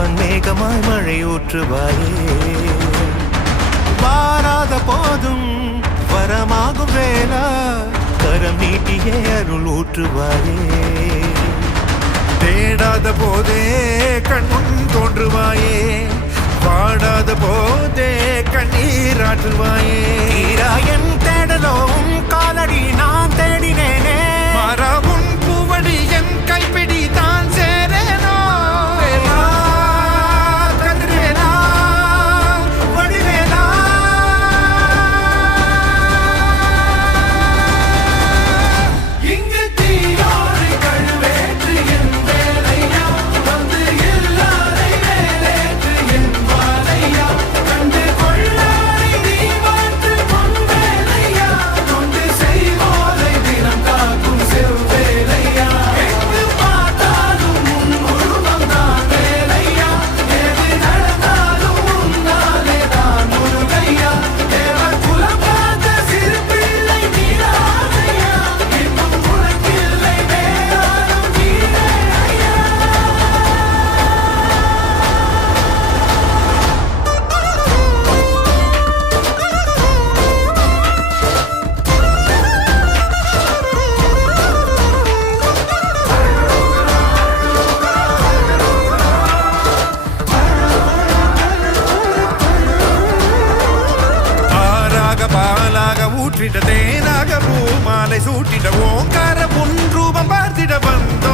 வான்மேகமாய் மழை ஊற்றுவாயே வாராத போதும் வரமாகும் வேளா கரம் நீட்டியே அருள் ஊற்றுவாயே தேடாத போதே கண்முன் தோன்றுவாயே பாடாத போதே கண்ணீராற்றுவாயே என் தேடலும் காலடி நான் தேடினேனே மாறாவும் பூவடி என் கைப்பிடி தான் சேரேனோ கதிரேனா வடிவேலா இங்கு தீயோரை கழுவேற்று என் வேலையா வந்து எல்லாரை மேலேற்று என் வாழையா கண்டு கொள்ளாரை நீ மாற்று பொன் வேலையா கொண்டு செய்வோரை தினம் காக்கும் செவ்வேலையா எங்கு பார்த்தாலும் உன் உருவம் தான் வேலையா எது நடந்தாலும் உன்னாலே தான் முருகையா தேவர் குலம் பார்த்த சிறு பிள்ளை நீராதையா இன்னும் உனக்கில்லை வேறாரும் கீழையா ஆறாக பாலாக ஊற்றிட தேனாக பூமாலை சூட்டிட ஓங்கார முன் ரூபம் பார்த்திட வந்தோ